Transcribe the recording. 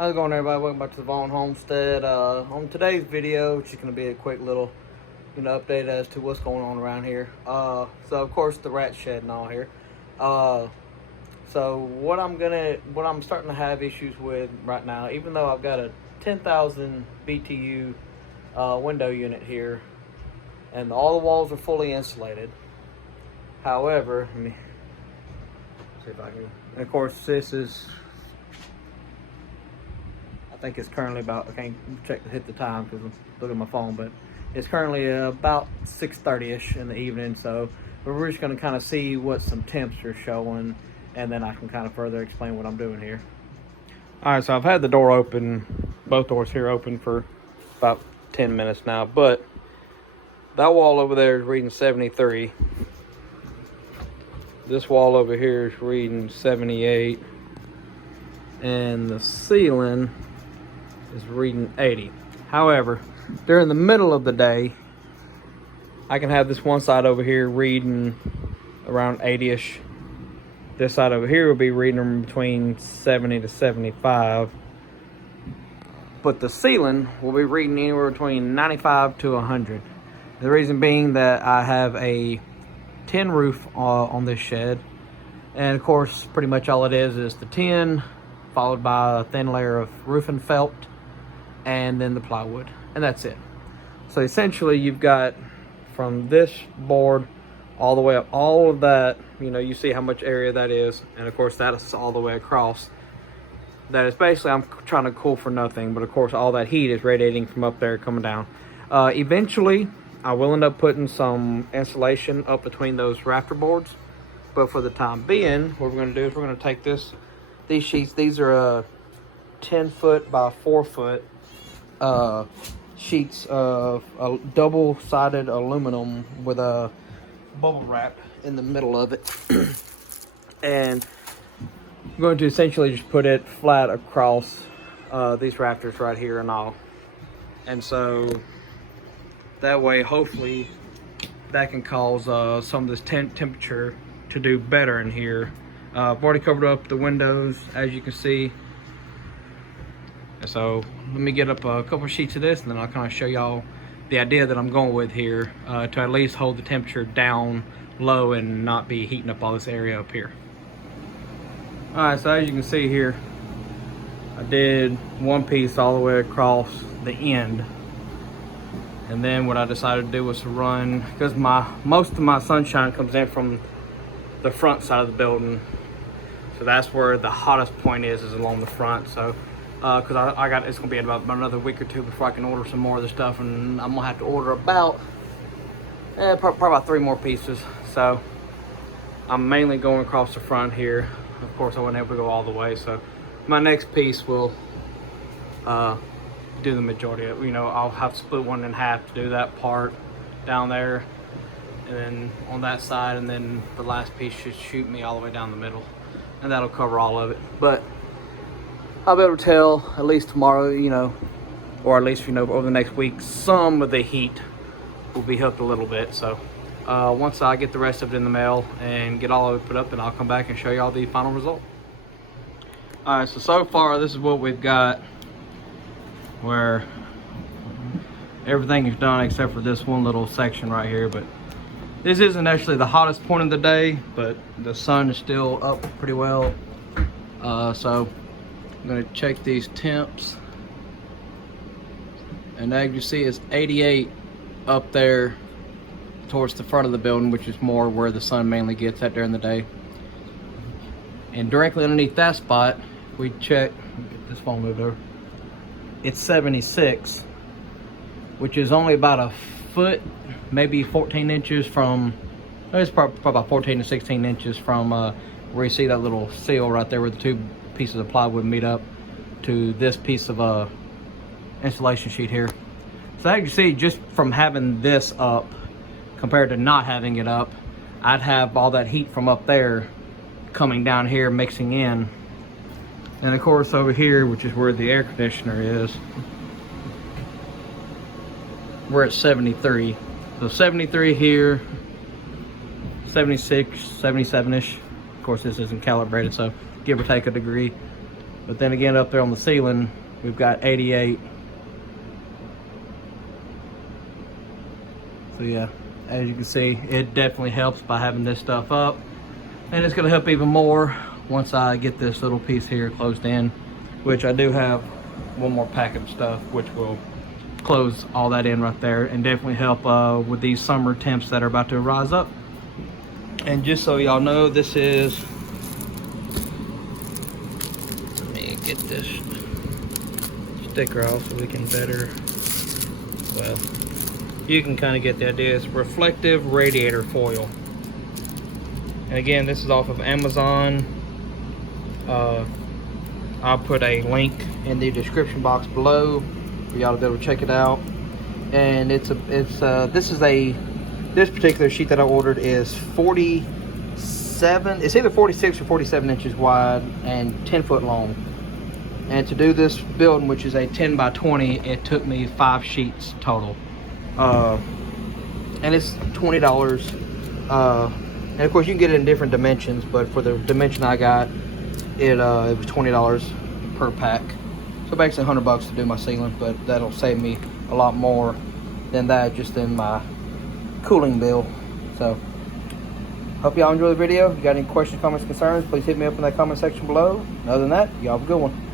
How's it going, everybody? Welcome back to the Vaughn Homestead. On today's video, it's just going to be a quick little, update as to what's going on around here. So of course the rat shed and all here. So what I'm starting to have issues with right now, even though I've got a 10,000 BTU window unit here, and all the walls are fully insulated. However, let me see if I can. And of course, this is. I think it's currently about, I can't hit the time because I'm looking at my phone, but it's currently about 6:30ish in the evening. So we're just going to kind of see what some temps are showing, and then I can kind of further explain what I'm doing here. All right, so I've had the door open, both doors here open for about 10 minutes now, but that wall over there is reading 73. This wall over here is reading 78, and the ceiling is reading 80. However, during the middle of the day, I can have this one side over here reading around 80ish. This side over here will be reading between 70 to 75. But the ceiling will be reading anywhere between 95 to 100. The reason being that I have a tin roof on this shed. And of course, pretty much all it is the tin, followed by a thin layer of roofing felt, and then the plywood, and that's it. So essentially you've got from this board all the way up, all of that, you see how much area that is, and of course that's all the way across. That is basically, I'm trying to cool for nothing, but of course all that heat is radiating from up there coming down. Eventually I will end up putting some insulation up between those rafter boards, but for the time being, what we're going to do is we're going to take these sheets. These are 10 foot by 4 foot sheets of double-sided aluminum with a bubble wrap in the middle of it. And I'm going to essentially just put it flat across these rafters right here and all. And so that way, hopefully, that can cause some of this temperature to do better in here. I've already covered up the windows, as you can see. And so let me get up a couple of sheets of this, and then I'll kind of show y'all the idea that I'm going with here to at least hold the temperature down low and not be heating up all this area up here. All right, so as you can see here, I did one piece all the way across the end. And then what I decided to do was to run, because most of my sunshine comes in from the front side of the building. So that's where the hottest point is along the front. So because it's gonna be about another week or two before I can order some more of the stuff, and I'm gonna have to order about probably about 3 more pieces. So I'm mainly going across the front here. Of course, I wasn't able to go all the way, so my next piece will do the majority of it. I'll have to split one in half to do that part down there, and then on that side, and then the last piece should shoot me all the way down the middle, and that'll cover all of it. But I'll be able to tell at least tomorrow, or at least, over the next week, some of the heat will be hooked a little bit. So once I get the rest of it in the mail and get all of it put up, then I'll come back and show y'all the final result. All right, so far this is what we've got, where everything is done except for this one little section right here. But this isn't actually the hottest point of the day, but the sun is still up pretty well. So I'm gonna check these temps, and as you see, it's 88 up there towards the front of the building, which is more where the sun mainly gets at during the day. And directly underneath that spot, we check, get this phone moved over, it's 76, which is only about a foot, maybe 14 inches from, it's probably about 14 to 16 inches from where you see that little seal right there where the 2 pieces of plywood meet up to this piece of insulation sheet here. So as you see, just from having this up compared to not having it up, I'd have all that heat from up there coming down here mixing in. And of course over here, which is where the air conditioner is, we're at 73. So 73 here, 76, 77-ish. Of course this isn't calibrated, so give or take a degree. But then again, up there on the ceiling, we've got 88. So yeah, as you can see, it definitely helps by having this stuff up. And it's gonna help even more once I get this little piece here closed in, which I do have one more packet of stuff, which will close all that in right there and definitely help with these summer temps that are about to rise up. And just so y'all know, this is, let me get this sticker off so we can better, well, you can kind of get the idea. It's reflective radiator foil. And again, this is off of Amazon. I'll put a link in the description box below for y'all to be able to check it out. And this particular sheet that I ordered is 47, it's either 46 or 47 inches wide and 10 foot long. And to do this building, which is a 10 by 20, it took me 5 sheets total. And it's $20. And of course you can get it in different dimensions, but for the dimension I got, it was $20 per pack. So basically $100 to do my ceiling, but that'll save me a lot more than that just in my cooling bill. So hope y'all enjoy the video. If you got any questions, comments, concerns, please hit me up in that comment section below. Other than that, y'all have a good one.